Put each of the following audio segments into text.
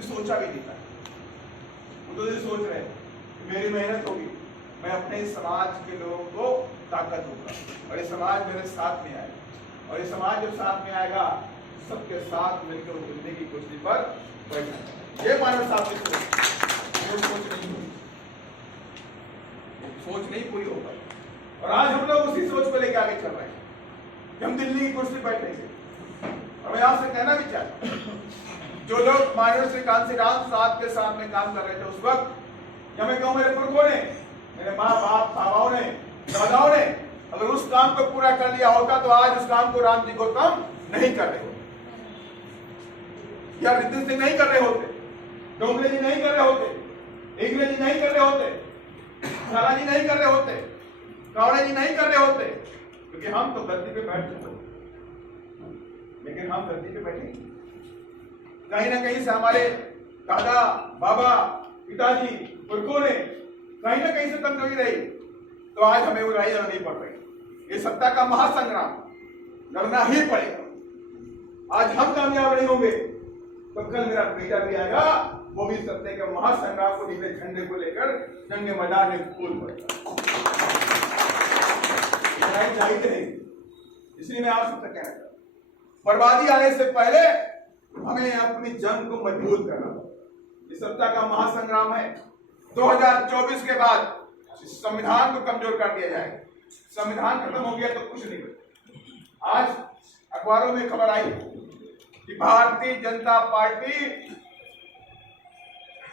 कभी सोचा भी नहीं था। वो तो ये सोच रहे हैं कि मेरी मेहनत होगी, मैं अपने समाज के लोगों को ताकत दूंगा और ये समाज मेरे साथ में आएगा, और ये समाज जब साथ में आएगा सबके साथ मिलकर वो दिल्ली की कुर्सी पर बैठा। ये मानव साहब की सोच नहीं हुई, सोच नहीं पूरी होगा। और आज हम लोग उसी सोच को लेकर आगे चल रहे हैं कि हम दिल्ली की कुर्सी पर बैठेंगे। और मैं आपसे कहना भी चाहता हूं, जो लोग माननीय श्री कांशीराम साहब के सामने काम कर रहे थे उस वक्त, या मैं कहूं मेरे पुरखों ने, मेरे माँ बाप बाबाओं ने, दादाओं ने अगर उस काम को पूरा कर लिया होता तो आज उस काम को राम जी गौतम नहीं कर रहे होते, या रितिन सिंह नहीं कर रहे होते, डोंगरे जी नहीं कर रहे होते, इंगले जी नहीं कर रहे होते, झाला जी नहीं कर रहे होते, कावड़े जी नहीं कर रहे होते, क्योंकि हम तो गद्दी पे बैठ चुके। लेकिन हम गद्दी पे बैठे कहीं ना कहीं से हमारे दादा बाबा पिताजी पुरखों ने कहीं ना कहीं से कमजोरी रही, तो आज हमें वो लड़ाई लड़नी पड़ रही। ये सत्ता का महासंग्राम लड़ना ही पड़ेगा। आज हम कामयाब नहीं होंगे तो कल मेरा बेटा भी आएगा, वो भी सत्य के महासंग्राम को नीले झंडे को लेकर जंग मैदान में फूल पड़ेगा। लड़ाई चाहिए नहीं, इसलिए मैं आप सबसे कहना चाहता हूं, बर्बादी आने से पहले हमें अपनी जंग को मजबूत करना होगा। इस सत्ता का महासंग्राम है। 2024 के बाद संविधान को कमजोर कर दिया जाएगा। संविधान खत्म हो गया तो कुछ नहीं बचा। आज अखबारों में खबर आई कि भारतीय जनता पार्टी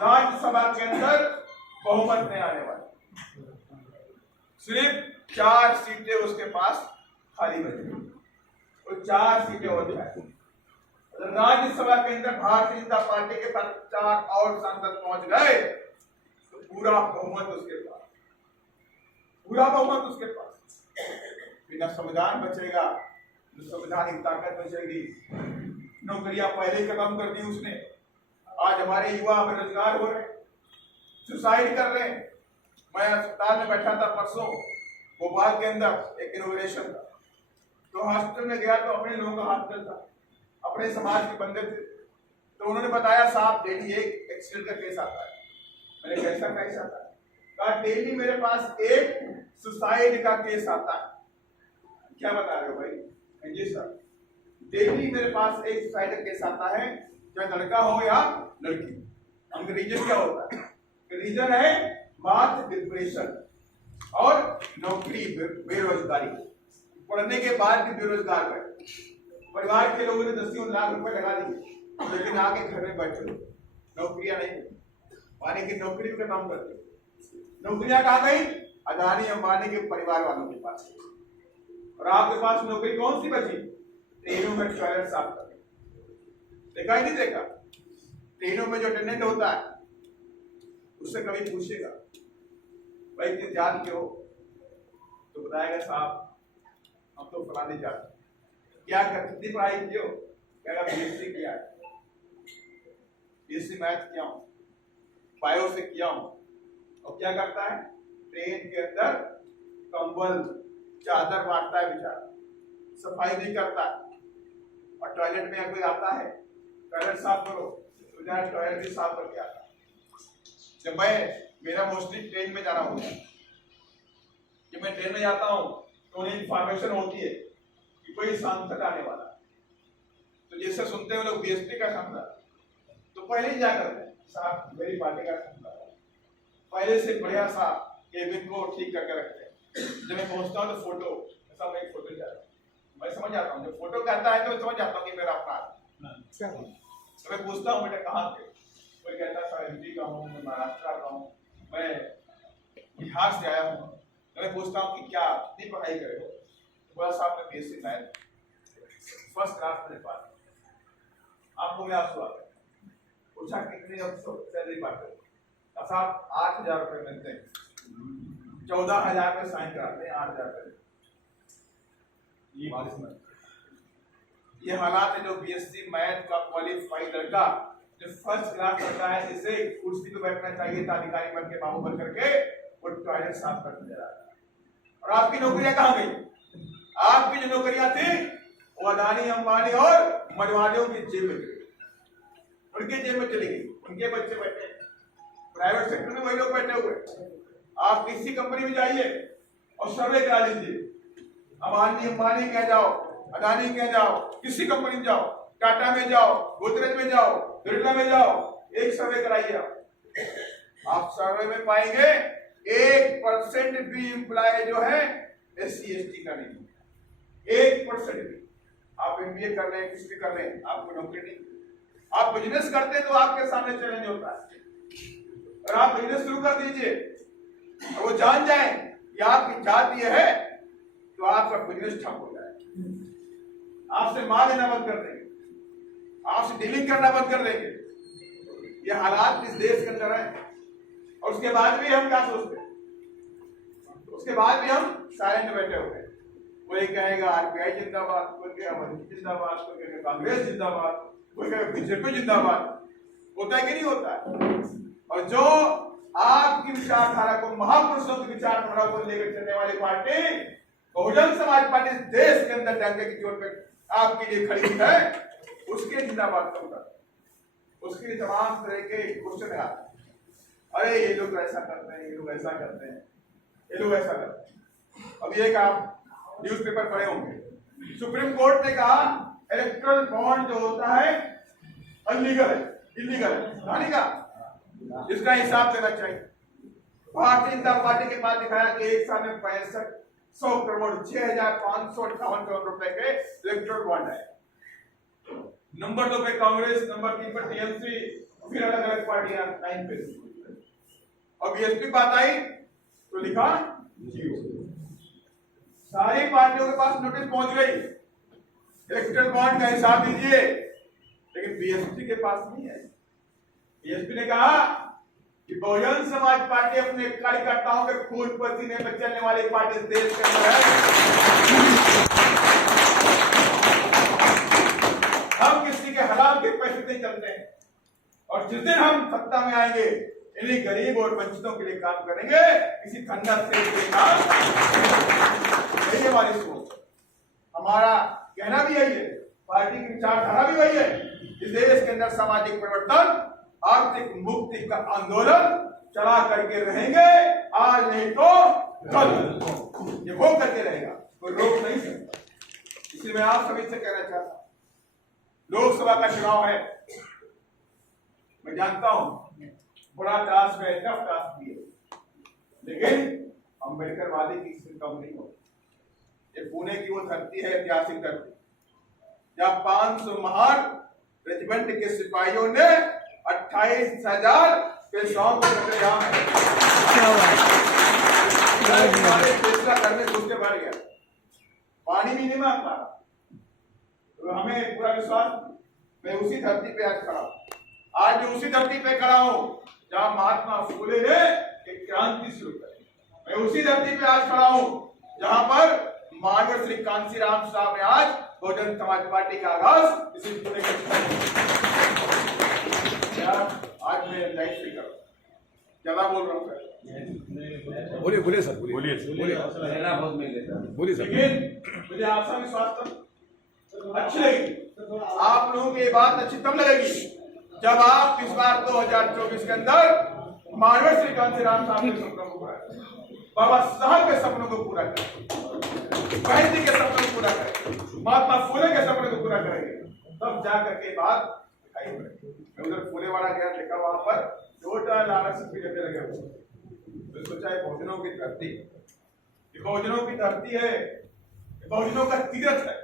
राज्यसभा के अंदर बहुमत में आने वाली, सिर्फ 4 सीटें उसके पास खाली बची, और 4 सीटें और जाए। राज्यसभा के अंदर भारतीय जनता पार्टी के पास 4 और सांसद पहुंच गए तो पूरा बहुमत उसके पास, पूरा बहुमत उसके पास। बिना संविधान बचेगा, जो संवैधानिक ताकत बचेगी। नौकरियां पहले ही खत्म कर दी उसने। आज हमारे युवा बेरोजगार हो रहे, सुसाइड कर रहे। मैं अस्पताल में बैठा था परसों भोपाल के अंदर, एक इनोग्रेशन था, तो हॉस्पिटल में गया तो अपने लोगों का हॉस्पिटल था, अपने समाज के बंदे थे, तो उन्होंने बताया साहब डेली एक एक्सीडेंट का केस आता है। मैंने कैसा केस आता है? कहा डेली मेरे पास एक सुसाइड का केस आता है। क्या बता रहे हो भाई? जी सर, डेली मेरे पास एक सुसाइड का केस आता है, चाहे लड़का हो या लड़की। हमका रीजन क्या होता है? रीजन है मात्र डिप्रेशन और नौकरी, बेरोजगारी। पढ़ने के बाद भी बेरोजगार रहे, परिवार के लोगों ने 10 लाख रुपए लगा दिए, लेकिन आके घर में बैठे नौकरियां नहीं, माने की नौकरी का काम करते। नौकरियां कहाँ गई? अदानी अंबानी के परिवार वालों के पास। और आपके पास नौकरी कौन सी बची? ट्रेनों में टॉयलेट साफ करने। देखा ही नहीं देखा? ट्रेनों में जो अटेंडेंट होता है उससे कभी पूछेगा भाई किस जात के हो, तो बताएगा साहब हम तो फलाने जाते। क्या कर, कितनी पढ़ाई की हो? कहेगा बीएससी किया है, बीएससी मैथ किया हूं, बायो से किया हूं। और क्या करता है? ट्रेन के अंदर कंबल चादर बांटता है बेचारा, सफाई नहीं करता। और टॉयलेट में कोई आता है टॉयलेट साफ करो तो टॉयलेट भी साफ करके आता है। जब मेरा मोस्टली ट्रेन में जाना होता है, जब मैं ट्रेन में जाता हूँ तो उन्हें इंफॉर्मेशन होती है कि कोई सांसद आने वाला है, तो जैसे सुनते हैं लोग बीएसपी का सांसद, तो पहले ही जा करते हैं साहब मेरी पार्टी का सांसद, पहले से बढ़िया सा केबिन को ठीक करके रखते हैं। जब मैं पहुंचता हूँ तो फोटो सब एक फोटो जाता है, मैं समझ जाता हूँ जब फोटो कहता है तो मैं समझ जाता हूँ कि मेरा अपना। तो मैं पूछता हूँ बेटा कहाँ से? कोई कहता है सर हिंदी का हूँ, मैं महाराष्ट्र का हूँ, मैं बिहार से आया हूँ। तो मैं पूछता हूँ कि क्या कितनी पढ़ाई करे हो? बोला साहब मैं बीएससी मैथ फर्स्ट क्लास में पास। आपको मैं आप सवाल पूछा कितनी सैलरी पाते हो? साहब 8,000 रुपए मिलते हैं, 14,000 में साइन कराते हैं, 8,000 रुपए। ये हालात है जो बीएससी मैथ का क्वालिफाइड लड़का जो फर्स्ट क्लास करता है, जिसे कुर्सी पे बैठना चाहिए था अधिकारी बन के बाबू बन करके, वो टॉयलेट साफ करने जा रहा है। और आपकी नौकरियां कहाँ गई? आपकी जो नौकरियां थी वो अदानी अंबानी और मरवाड़ियों की जेब में गई। उनके जेब में चली गई, उनके बच्चे बैठे, प्राइवेट सेक्टर में वही लोग बैठे हुए। आप किसी कंपनी में जाइए और सर्वे करा लीजिए, अंबानी कह जाओ, अदानी कह जाओ, किसी कंपनी में जाओ, टाटा में जाओ, गोदरेज में जाओ, बिरला में जाओ, एक सर्वे कराइए आप सर्वे में पाएंगे 1% भी एम्प्लॉय जो है SC/ST का नहीं, 1% भी। आप MBA कर रहे हैं, किस भी कर रहे हैं, आपको नौकरी नहीं। आप बिजनेस करते तो आपके सामने चैलेंज होता है, और आप बिजनेस शुरू कर दीजिए और वो जान जाए कि आपकी जात ये है, तो आपका बिजनेस ठप हो जाए, आपसे माल लेना बंद कर देंगे, आपसे डीलिंग करना बंद कर देंगे। ये हालात इस देश के अंदर है, और उसके बाद भी हम क्या सोचते हैं, उसके बाद भी हम साइलेंट बैठे हुए हैं। कोई कहेगा RBI जिंदाबाद, कोई कहेगा मोदी जिंदाबाद, कोई कहेगा कांग्रेस जिंदाबाद, कोई कहेगा BJP जिंदाबाद। होता है कि नहीं होता है? और जो आपकी विचारधारा को, महापुरुषों की विचारधारा को लेकर चलने वाली पार्टी बहुजन समाज पार्टी इस देश के अंदर डंके की चोट पे आपके लिए खड़ी है, उसके जिंदाबाद करूंगा। उसके लिए तमाम तरह के क्वेश्चन आते हैं, अरे ये लोग ऐसा करते हैं, ये लोग ऐसा करते हैं, ये लोग ऐसा करते हैं। अब ये आप न्यूज़पेपर पढ़े होंगे, सुप्रीम कोर्ट ने कहा इलेक्ट्रल बॉन्ड जो होता है अनलीगल है, इलीगल है, कहानी का इसका हिसाब देना चाहिए। भारतीय जनता पार्टी के पास दिखाया कि एक साल में 6500 करोड़ 6558 करोड़ रुपए के इलेक्ट्रल बॉन्ड है। नंबर 2 पे कांग्रेस, नंबर 3 पर TMC, फिर अलग अलग पार्टियां 9 पे, और BSP बात आई तो लिखा 0। सारी पार्टियों के पास नोटिस पहुंच गई, इलेक्ट्रल बॉन्ड का हिसाब दीजिए, लेकिन BSP के पास नहीं है। BSP ने कहा कि बहुजन समाज पार्टी अपने कार्यकर्ताओं के खून पसीने में चलने वाली पार्टी देश के अंदर है। हम किसी के हलाल के पैसे नहीं चलते हैं, और जिस दिन हम सत्ता में आएंगे इन्हीं गरीब और वंचितों के लिए काम करेंगे, किसी ठंडा से काम। यही हमारी सोच, हमारा कहना भी यही है, पार्टी की विचारधारा भी वही है। इस देश के अंदर सामाजिक परिवर्तन, आर्थिक मुक्ति का आंदोलन चला करके रहेंगे, आज नहीं तो कल ये वो करके रहेगा, कोई रोक नहीं सकता। इसलिए मैं आप सभी से कहना चाहता हूं, लोकसभा का चुनाव है, मैं जानता हूं बड़ा टास्क है, टफ टास्क भी है, लेकिन अम्बेडकर वादी की इससे कम नहीं होगी। ये पुणे की वो धरती है, ऐतिहासिक धरती, जहां 500 महान रेजिमेंट के सिपाहियों ने 28,000 पेशवाओं को कत्लेआम है। फैसला करने घुस के मार गया, पानी भी नहीं मांग पा रहा, तो हमें पूरा विश्वास, मैं उसी धरती पे आज खड़ा हूं, आज मैं उसी धरती पे खड़ा हूं जहां महात्मा फुले ने एक क्रांति शुरू करी। मैं उसी धरती पे आज खड़ा हूं जहां पर माननीय श्री कांशीराम साहब ने आज बहुजन समाज पार्टी का आगाज इसी पुणे के आज मैं लाइफ स्पीकर ज्यादा बोल रहा हूँ सर। बोलिए सर, बोलिए सर। लेकिन मुझे आपसा विश्वास अच्छी लगी, आप लोगों की ये बात अच्छी तब लगेगी जब आप इस बार 2024 के अंदर माननीय श्री कांशीराम साहब के सपनों को पूरा करें, बाबा साहब के सपनों को पूरा करें, बहन जी के सपनों को पूरा करें, महात्मा फुले के सपनों को पूरा करेंगे, तब जाकर के बात दिखाई पड़ेगी। मैं उधर फुले वाला गया, देखा वहां पर छोटा लालच भी लगे लगे हुए, तो सोचा है बहुजनों की धरती, बहुजनों की धरती है, बहुजनों का तीर्थ है,